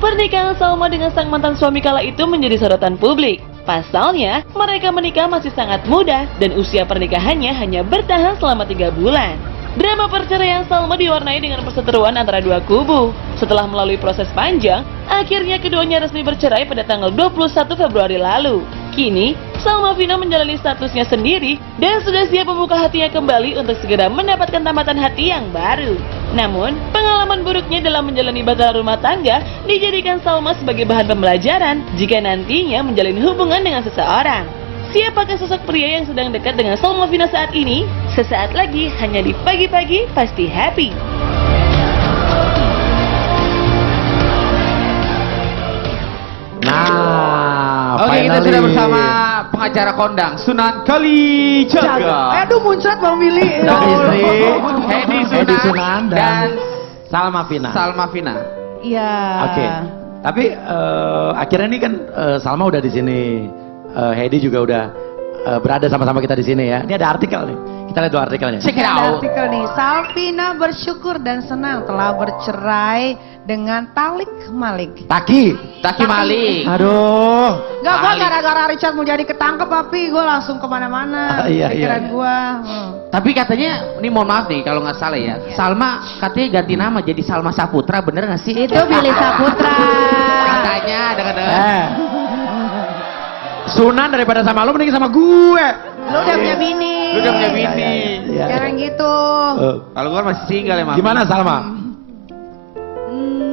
Pernikahan Salma dengan sang mantan suami kala itu menjadi sorotan publik. Pasalnya, mereka menikah masih sangat muda dan usia pernikahannya hanya bertahan selama 3 bulan. Drama perceraian Salma diwarnai dengan perseteruan antara dua kubu. Setelah melalui proses panjang, akhirnya keduanya resmi bercerai pada tanggal 21 Februari lalu. Kini, Salma Vina menjalani statusnya sendiri dan sudah siap membuka hatinya kembali untuk segera mendapatkan tamatan hati yang baru. Namun, pengalaman buruknya dalam menjalani batara rumah tangga dijadikan Salma sebagai bahan pembelajaran jika nantinya menjalin hubungan dengan seseorang. Siapakah sosok pria yang sedang dekat dengan Salma Vina saat ini? Sesaat lagi hanya di Pagi-Pagi Pasti Happy. Nah, Oke, kita finally. sudah bersama pengacara kondang Sunan Kalijaga Aduh muncrat Bang Willy. Dan istri Hedi Hedi Sunan Sunan dan dan Salma Vina. Salma Vina. Iya. Oke. Tapi akhirnya ini kan Salma udah di sini. Hedi juga udah berada sama-sama kita di sini ya. Ini ada artikel nih. Kita lihat dulu artikelnya. Check it Ada out. artikel nih, Salvina bersyukur dan senang telah bercerai dengan Talik Malik. Taki. Taki Malik. Aduh. Gak, gua Malik. gara-gara Richard mau jadi ketangkep, papi, gue langsung kemana-mana. Iya, Pikiran iya. gue. Tapi katanya, ini mohon maaf nih kalau nggak salah ya, Salma katanya ganti nama jadi Salma Saputra, bener nggak sih? Itu Billy Saputra. Katanya, dengar-dengar. Sunan daripada sama lo mending sama gue. Lu udah punya bini. Lu udah punya bini. Iya. Sekarang gitu. Kalau gue masih single ya, Mami. Gimana Salma?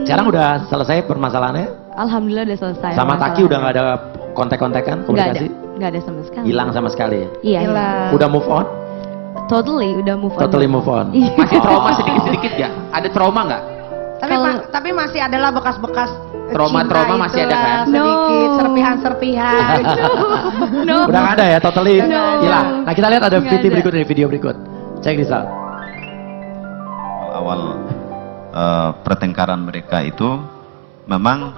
Sekarang udah selesai permasalahannya? Alhamdulillah udah selesai. Sama masalah. Taki udah nggak ada kontak-kontakan, komunikasi? Nggak ada sama sekali. Hilang sama sekali ya? Iya. Gila. Iya. Udah move on? Totally udah move on. Totally move on? Iya. Masih trauma sedikit-sedikit ya? Ada trauma nggak? Tapi, Kalau- tapi masih adalah bekas-bekas Trauma-trauma cinta masih ada itulah, kan? Sedikit, No. serpihan-serpihan. No. Udah nggak ada ya, totally Nggak ada. hilang. Nah kita lihat ada Nggak video ada. berikut ini, video berikut. Cek this out. Awal pertengkaran mereka itu memang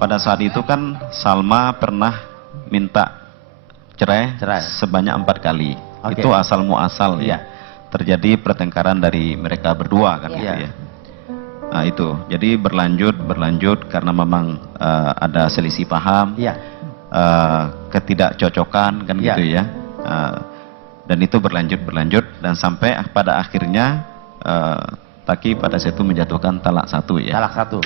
pada saat itu kan Salma pernah minta cerai, sebanyak 4 kali. Oke. Itu asal muasal Iya. ya. Terjadi pertengkaran dari mereka berdua kan Iya. gitu ya. Nah itu, jadi berlanjut karena memang ada selisih paham, Iya. ketidakcocokan kan Iya. gitu ya. Dan itu berlanjut dan sampai pada akhirnya Taki pada saat itu menjatuhkan talak 1 ya. Talak 1.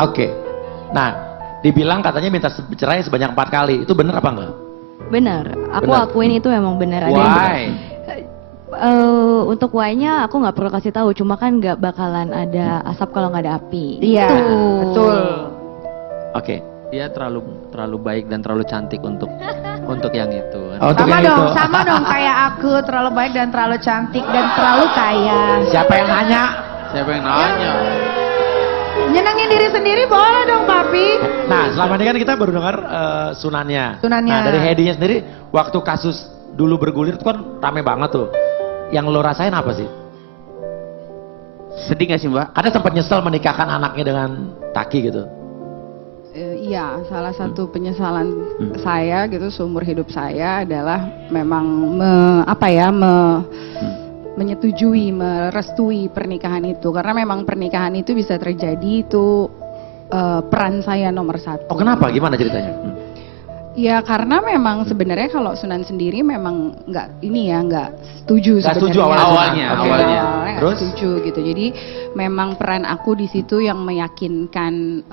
Oke. Nah, dibilang katanya minta cerai sebanyak 4 kali. Itu benar apa enggak? Benar. Aku Benar. akuin itu memang benar. Ada Why? untuk why-nya aku nggak perlu kasih tahu. Cuma kan nggak bakalan ada asap kalau nggak ada api. Iya, Gitu. betul. Oke. Dia terlalu baik dan terlalu cantik untuk yang itu. Oh, untuk Sama yang dong, itu. sama dong kayak aku, terlalu baik dan terlalu cantik dan terlalu kaya. Siapa yang nanya? Siapa yang nanya? Nyenangin diri sendiri boleh dong, papi. Nah, selama ini kan kita baru dengar sunannya. Sunannya. Nah, dari Hedinya sendiri, waktu kasus dulu bergulir itu kan rame banget tuh. Yang lo rasain apa sih? Sedih nggak sih Mbak? Ada sempat nyesel menikahkan anaknya dengan Taki gitu? Iya, salah satu penyesalan saya gitu seumur hidup saya adalah memang menyetujui, merestui pernikahan itu karena memang pernikahan itu bisa terjadi itu peran saya nomor 1. Oh kenapa? Gimana ceritanya? Ya karena memang sebenarnya kalau Sunan sendiri memang nggak setuju Nggak setuju sebenarnya. awalnya, Oke, awalnya. nggak Terus? setuju gitu. Jadi memang peran aku di situ yang meyakinkan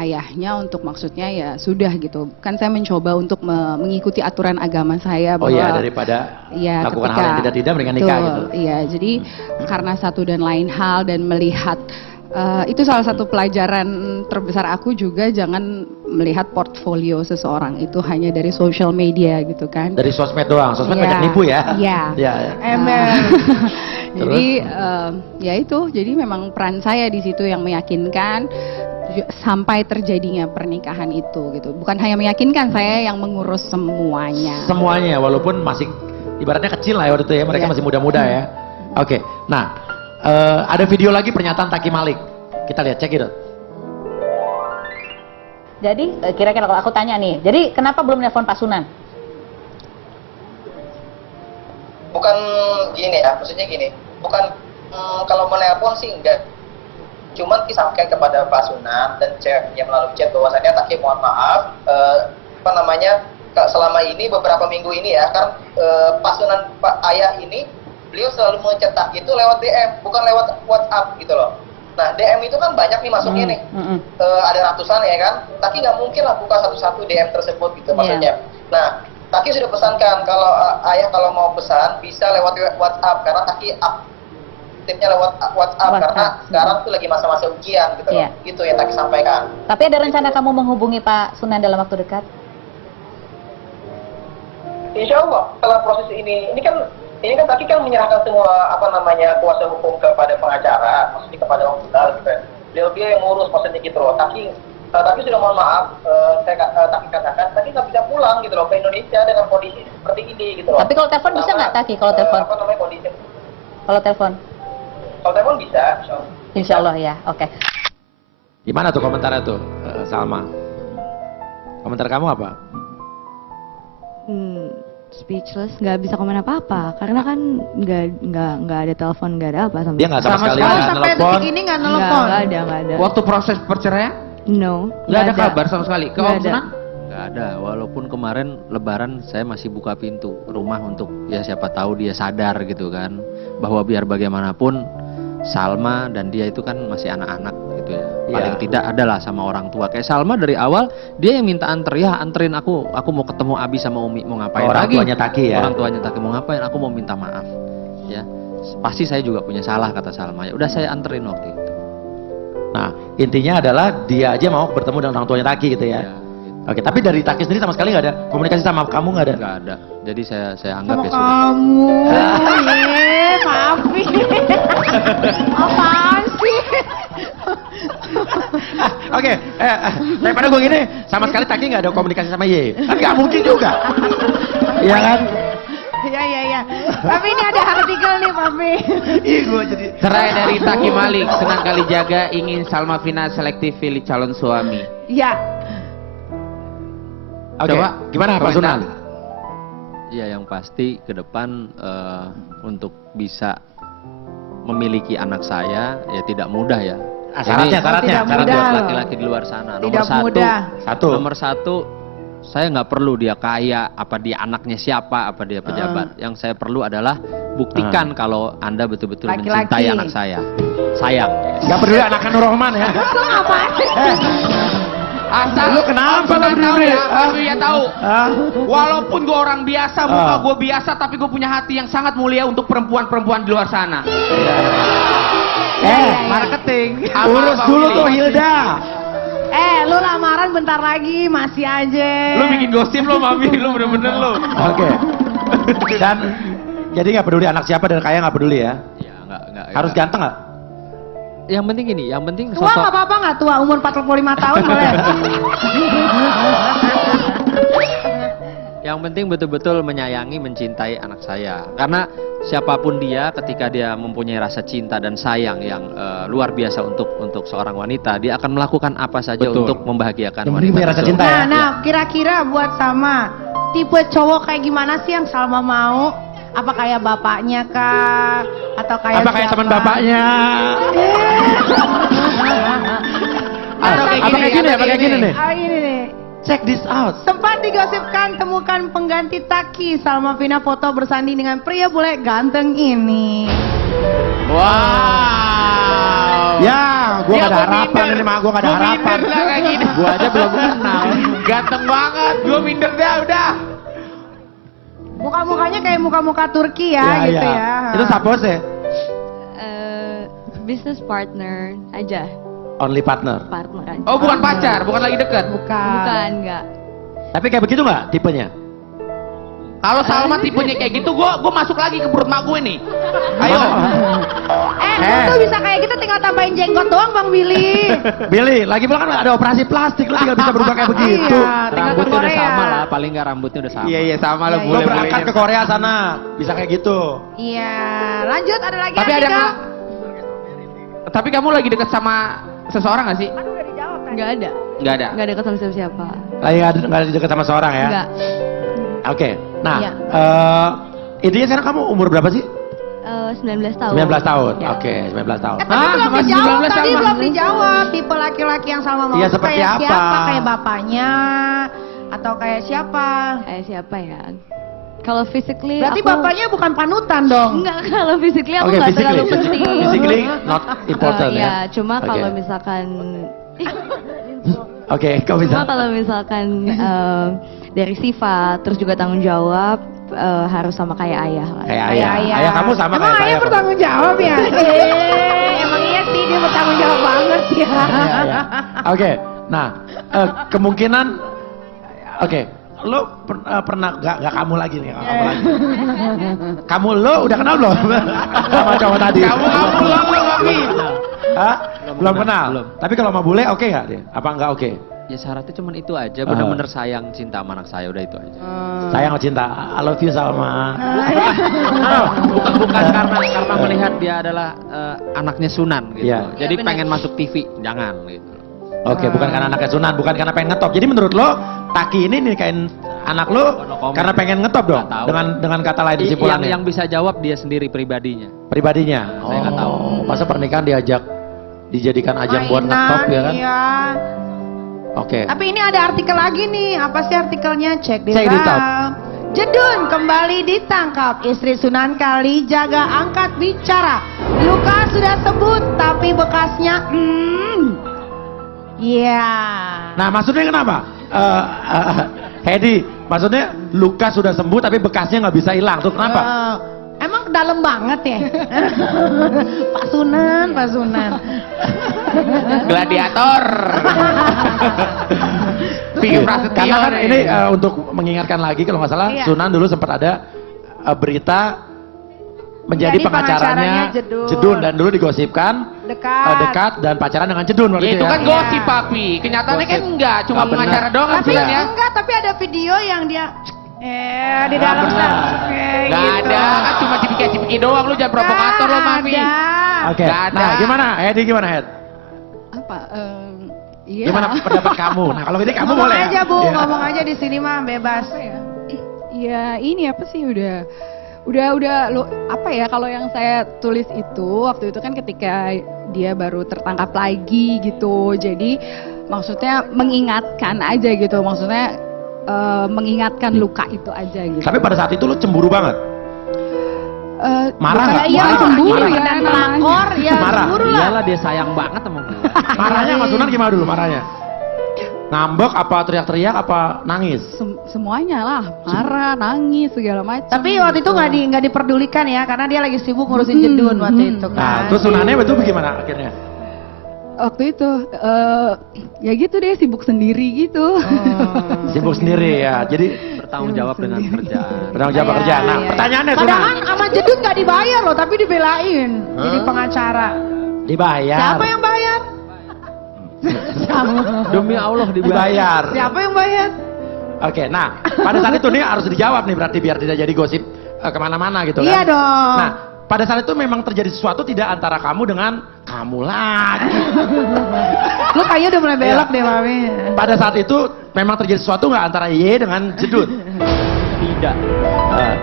ayahnya untuk maksudnya ya sudah gitu. Kan saya mencoba untuk mengikuti aturan agama saya Oh bahwa iya, daripada ya, lakukan hal yang tidak-tidak mendingan nikah betul, gitu. Iya, jadi karena satu dan lain hal dan melihat itu salah satu pelajaran terbesar aku juga, jangan melihat portfolio seseorang itu hanya dari social media gitu kan. Dari sosmed doang, sosmed Iya, banyak nipu ya. Iya. Iya, iya. Ember. Jadi ya itu, jadi memang peran saya di situ yang meyakinkan sampai terjadinya pernikahan itu gitu. Bukan hanya meyakinkan, saya yang mengurus semuanya. Semuanya, walaupun masih ibaratnya kecil lah ya waktu itu ya, mereka Iya. masih muda-muda ya. Oke, nah ada video lagi pernyataan Taki Malik. Kita lihat, cek itu. Jadi kira-kira kalau aku tanya nih, jadi kenapa belum nelpon Pak Sunan? Bukan gini ya, maksudnya gini, bukan kalau menelpon sih enggak. cuman disampaikan kepada Pak Sunan dan yang melalui chat bahwasannya Taki mohon maaf, selama ini beberapa minggu ini ya, kan Pak Sunan Pak Ayah ini beliau selalu mencetak itu lewat DM, bukan lewat WhatsApp gitu loh. Nah DM itu kan banyak nih masuknya nih, ada ratusan ya kan. Taki nggak mungkin lah buka satu-satu DM tersebut gitu maksudnya. Nah Taki sudah pesankan kalau Ayah kalau mau pesan bisa lewat WhatsApp karena Taki aktifnya lewat WhatsApp karena sekarang tuh lagi masa-masa ujian gitu loh. Gitu yang Taki sampaikan. Tapi ada rencana kamu menghubungi Pak Sunan dalam waktu dekat? Insya Allah setelah proses ini kan Taki kan menyerahkan semua kuasa hukum kepada pengacara, maksudnya kepada Om Sudal gitu ya. Beliau yang ngurus prosesnya gitu loh. Taki sudah mohon maaf, Taki katakan Taki nggak bisa pulang gitu loh ke Indonesia dengan kondisi seperti ini gitu loh. Tapi kalau telepon bisa nggak Taki? Kalau telepon? Kondisi? Kalau telepon? Kalau telepon bisa. Insya Allah ya, oke. Gimana tuh komentarnya tuh, Salma? Komentar kamu apa? Speechless, nggak bisa komen apa-apa karena kan nggak ada telepon, nggak ada apa sama Dia nggak sama sekali Oh, nggak sampai telepon. detik ini nggak nelfon. nggak ada. Waktu proses perceraian No, nggak ada kabar sama sekali ke Nggak Om ada. Sunan? Nggak ada, walaupun kemarin lebaran saya masih buka pintu rumah untuk ya siapa tahu dia sadar gitu kan, bahwa biar bagaimanapun Salma dan dia itu kan masih anak-anak gitu ya. Paling tidak adalah sama orang tua. Kayak Salma dari awal dia yang minta anterin aku mau ketemu Abi sama Umi, mau ngapain Orang lagi? tuanya Taki ya. Orang tuanya Taki mau ngapain? Aku mau minta maaf. Ya. Pasti saya juga punya salah kata Salma. Ya udah saya anterin waktu itu. Nah, intinya adalah dia aja mau bertemu dengan orang tuanya Taki gitu ya. Ya, gitu. Oke, tapi dari Taki sendiri sama sekali nggak ada komunikasi sama kamu, nggak ada? Nggak ada. Jadi saya anggap Sama ya sudah. kamu, maafin. Apaan sih? Oke, daripada gue gini, sama sekali Taki nggak ada komunikasi sama Ye. Kan nggak mungkin juga. Iya kan? Iya. Tapi ini ada artikel nih, Papi. Ih, gue jadi... Cerai dari Taki Malik, Sunan Kalijaga ingin Salma Vina selektif pilih calon suami. Ya, Oke, Coba, gimana Pak komentar. Sunan? Ya yang pasti ke depan untuk bisa memiliki anak saya ya tidak mudah ya. Syaratnya, tidak Syarat mudah. buat laki-laki di luar sana. Tidak mudah. Nomor satu, saya nggak perlu dia kaya, apa dia anaknya siapa, apa dia pejabat. Yang saya perlu adalah buktikan kalau Anda betul-betul Laki-laki. mencintai anak saya. Sayang. Gak peduli anaknya Nur Rahman ya. lu ngapain? Asal Lu kenapa Sunan lu tahu berdiri? ya, Papi ya tahu. Hah? Walaupun gue orang biasa, muka Ah. gue biasa, tapi gue punya hati yang sangat mulia untuk perempuan-perempuan di luar sana. Marketing. Apa, Urus Pak dulu Willy? tuh Hilda. Lu lamaran bentar lagi, masih aja. Lu bikin gosip lo, Mami, lu bener-bener lu. Oke. Dan jadi nggak peduli anak siapa dan kaya nggak peduli ya. Ya nggak. Harus ganteng nggak? Yang penting ini, yang penting Tua nggak apa-apa nggak tua, umur 45 tahun boleh. Yang penting betul-betul menyayangi, mencintai anak saya. Karena siapapun dia, ketika dia mempunyai rasa cinta dan sayang yang luar biasa untuk seorang wanita, dia akan melakukan apa saja Betul. untuk membahagiakan Yang penting wanita. punya rasa tersebut. cinta ya. Nah, kira-kira buat Salma, tipe cowok kayak gimana sih yang Salma mau? Apa kayak bapaknya kah? Atau kayak Apa kayak siapa? teman bapaknya? Atau kayak gini, Apa kayak gini nih? Ah, ini nih. Check this out. Sempat digosipkan temukan pengganti Taki, Salma Vina foto bersanding dengan pria bule ganteng ini. Wow. Ya, gua Ya, gak ada gua harapan minder. ini mah, gua gak ada Gua harapan. minder lah kayak gini. Gua aja belum kenal. Ganteng banget, gue minder dah udah. Muka-mukanya kayak muka-muka Turki ya, gitu ya. Itu sapos ya? Business partner aja, Only partner. partner aja. Oh bukan pacar, bukan lagi deket. Bukan, enggak. Tapi kayak begitu nggak tipenya? Kalau Salma tipenya kayak gitu, gue masuk lagi ke perut mak gue nih. Ayo. Lu tuh bisa kayak gitu tinggal tambahin jenggot doang Bang Willy. Billy, lagi pula kan ada operasi plastik, lu tinggal bisa berubah kayak begitu. Iya, tinggal ke Rambutnya udah Korea. sama lah, paling nggak rambutnya udah sama. Iya sama lo Iya, Lu boleh. berangkat ke Korea sana, bisa kayak gitu. Iya, lanjut ada lagi Tapi ada artikel. nggak? Tapi kamu lagi deket sama seseorang nggak sih? Aduh, udah dijawab tadi. Nggak ada. Nggak ada. Nggak deket sama siapa-siapa. Lagi nggak ada deket sama seorang ya? Nggak. Oke, nah Iya. intinya sekarang kamu umur berapa sih? 19 tahun. 19 tahun. Ya. Oke, 19 tahun. Tapi belum masih dijawab, 19 tadi Salma. belum dijawab. Tipe laki-laki yang Salma mau Iya, tuh seperti kayak apa? siapa? Kayak bapaknya atau kayak siapa? Kayak siapa ya? Kalau physically Berarti aku bapaknya bukan panutan dong. enggak, kalau physically aku Oke, nggak physically. terlalu penting. Physically not important Ya, ya. cuma Oke. kalau misalkan Oke, kau bisa. cuma kalau misalkan dari sifat terus juga tanggung jawab harus sama kayak ayah lah. Kayak ayah. Ayah kamu sama Emang kayak ayah saya. bertanggung jawab ya? Emang iya sih dia bertanggung jawab banget ya. Iya. Oke, nah kemungkinan, oke, lo pernah gak kamu lagi nih, gak kamu lagi. Kamu lo udah kenal belum sama cowok tadi? Kamu lo Mami. Hah? Belum kenal. Belum. Tapi kalau sama bule oke nggak dia? Apa nggak oke? Ya syaratnya cuma itu aja, bener-bener sayang cinta sama anak saya, udah itu aja. Sayang atau cinta? I love you Salma. Bukan karena melihat dia adalah anaknya Sunan gitu. Iya. Jadi pengen masuk TV, jangan gitu. Oke, bukan karena anaknya Sunan, bukan karena pengen ngetop. Jadi menurut lo, Taki ini nikahin anak lo No comment. karena pengen ngetop dong? Nggak tahu. Dengan kata lain kesimpulannya. Yang bisa jawab dia sendiri pribadinya. Pribadinya. Saya nggak tahu. Masa pernikahan dijadikan ajang buat ngetop ya kan? Iya. Oke. Tapi ini ada artikel lagi nih. Apa sih artikelnya? Cek di Cek di tab. Jedun kembali ditangkap. Istri Sunan Kalijaga angkat bicara. Luka sudah sembuh tapi bekasnya Iya. Nah maksudnya kenapa? Hedi, maksudnya luka sudah sembuh tapi bekasnya nggak bisa hilang. Tuh kenapa? Emang dalam banget ya? Pak Sunan, Pak Sunan. Gladiator. Vicky Prasetyo Karena kan nih. ini untuk mengingatkan lagi kalau nggak salah Iya. Sunan dulu sempat ada berita menjadi Jadi pengacaranya pengacaranya Jedun dan dulu digosipkan dekat dan pacaran dengan Jedun waktu Ya, itu kan ya. gosip papi. Kenyataannya kan enggak, cuma Nggak benar. pengacara doang kan Tapi Sunan ya. enggak, tapi ada video yang dia di Nggak dalam benar. Gak ada, kan cuma cipiki-cipiki doang, lu jangan provokator lo Mami. Oke. Nggak ada. Nah, gimana? Hedi gimana, Hed? Apa? Iya. Gimana pendapat kamu? Nah, kalau ini kamu Ngomong boleh aja ya? Bu, Iya. ngomong aja di sini mah bebas. Ya ini apa sih udah lo apa ya kalau yang saya tulis itu waktu itu kan ketika dia baru tertangkap lagi gitu. Jadi maksudnya mengingatkan aja gitu. Maksudnya mengingatkan luka itu aja gitu. Tapi pada saat itu lu cemburu banget. Marah nggak? Iya, Marah. cemburu Marah. kan dan pelakor ya Marah. cemburu lah. Iyalah dia sayang banget sama gue. Marahnya sama Sunan gimana dulu marahnya? Ngambek apa teriak-teriak apa nangis? Semuanya lah, marah, nangis segala macam. Tapi waktu itu nggak diperdulikan ya karena dia lagi sibuk ngurusin Jedun waktu itu kan. Nah, terus Sunannya itu bagaimana akhirnya? Waktu itu ya gitu deh sibuk sendiri gitu. Sibuk sendiri ya. Jadi Bertanggung jawab dengan kerjaan. bertanggung jawab kerjaan. Nah, Iya. pertanyaannya Sunan. Padahal sama Jedun nggak dibayar loh, tapi dibelain jadi pengacara. Dibayar. Siapa yang bayar? Demi Allah dibayar? Siapa yang bayar? Oke, nah pada saat itu nih harus dijawab nih berarti biar tidak jadi gosip kemana-mana gitu kan? Iya dong. Nah, pada saat itu memang terjadi sesuatu tidak antara kamu dengan kamu lagi. Lu kayaknya udah mulai belok Iya. deh Mami. Pada saat itu memang terjadi sesuatu nggak antara Ye dengan Jedun? Tidak.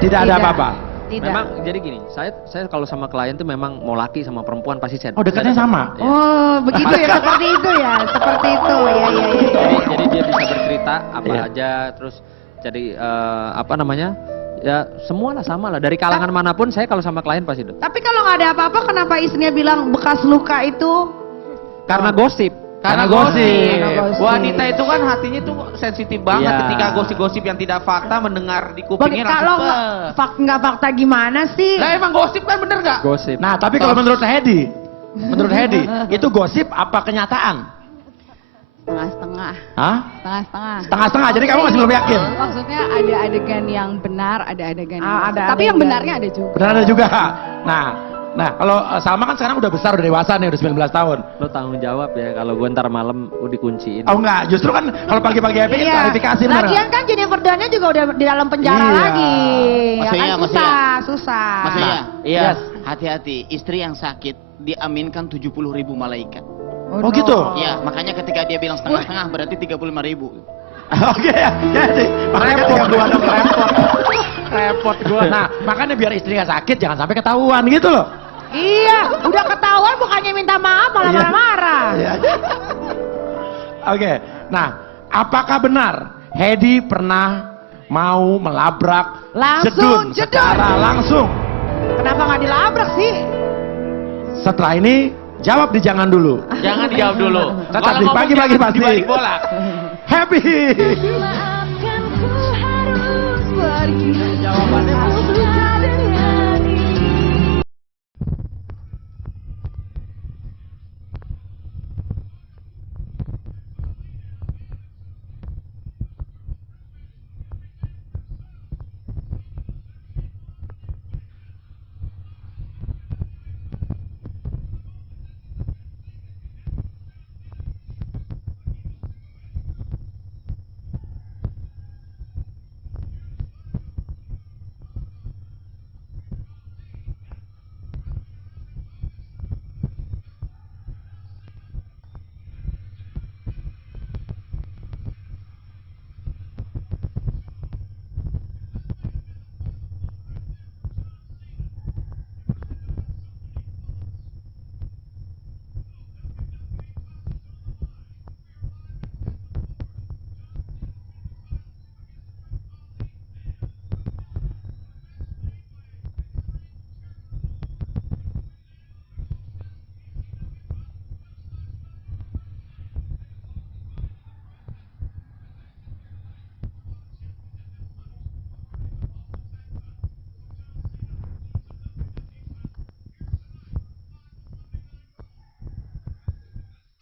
Tidak ada Tidak. apa-apa. Tidak. Memang jadi gini, saya kalau sama klien tuh memang mau laki sama perempuan pasti saya. Oh, dekatnya saya- sama? Iya. Oh, begitu ya, seperti itu ya, seperti itu. Ya, ya, ya. Jadi dia bisa bercerita apa Iya. aja, terus jadi apa namanya? Ya semua lah sama lah dari kalangan manapun saya kalau sama klien pasti itu. Tapi kalau nggak ada apa-apa, kenapa istrinya bilang bekas luka itu? Karena gosip. Karena Karena gosip. gosip. Wanita itu kan hatinya tuh sensitif banget Iya. ketika gosip-gosip yang tidak fakta mendengar di Bagi, kupingnya kalau langsung. nggak fakta gimana sih? Lah emang gosip kan bener gak? Gosip. Nah, tapi kalau menurut Hedi, itu gosip apa kenyataan? Setengah-setengah. Hah? Setengah-setengah. Setengah-setengah, jadi kamu masih belum yakin? Maksudnya ada adegan yang benar, ada adegan yang Ah, ada tapi yang adegan. benarnya ada juga. Benar ada juga. Nah kalau Salma kan sekarang udah besar, udah dewasa nih, udah 19 tahun. Lo tanggung jawab ya kalau gue ntar malam dikunciin. Oh enggak, justru kan kalau pagi-pagi happy kan klarifikasi benar. Lagian kan Jennifer Daniel juga udah di dalam penjara Iya. lagi. Mas Ya kan Iya, Mas susah. Maksudnya, iya, Yes. hati-hati. Istri yang sakit diaminkan 70.000 malaikat. Oh gitu? Ya, makanya ketika dia bilang setengah-setengah berarti 35.000. Oke ya, jadi makanya Repot tiga gua bulan. dong, repot. Repot gua. Nah, makanya biar istri nggak sakit jangan sampai ketahuan gitu loh. Iya, udah ketahuan bukannya minta maaf malah Iya. marah-marah. Iya. Oke, nah apakah benar Hedi pernah mau melabrak Langsung Jedun jedun. secara langsung? Kenapa nggak dilabrak sih? Setelah ini jawab di jangan dulu. Jangan dijawab dulu. Tetap Kalau di ngomong pagi-pagi jangan pasti. dibalik bola. Happy.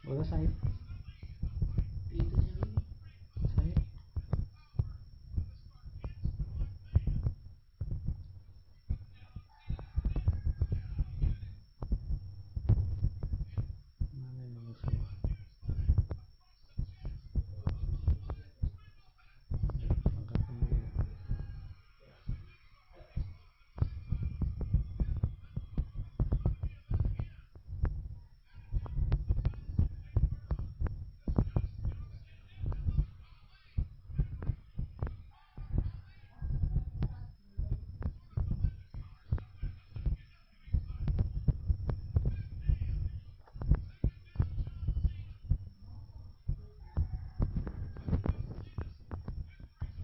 Boleh saya?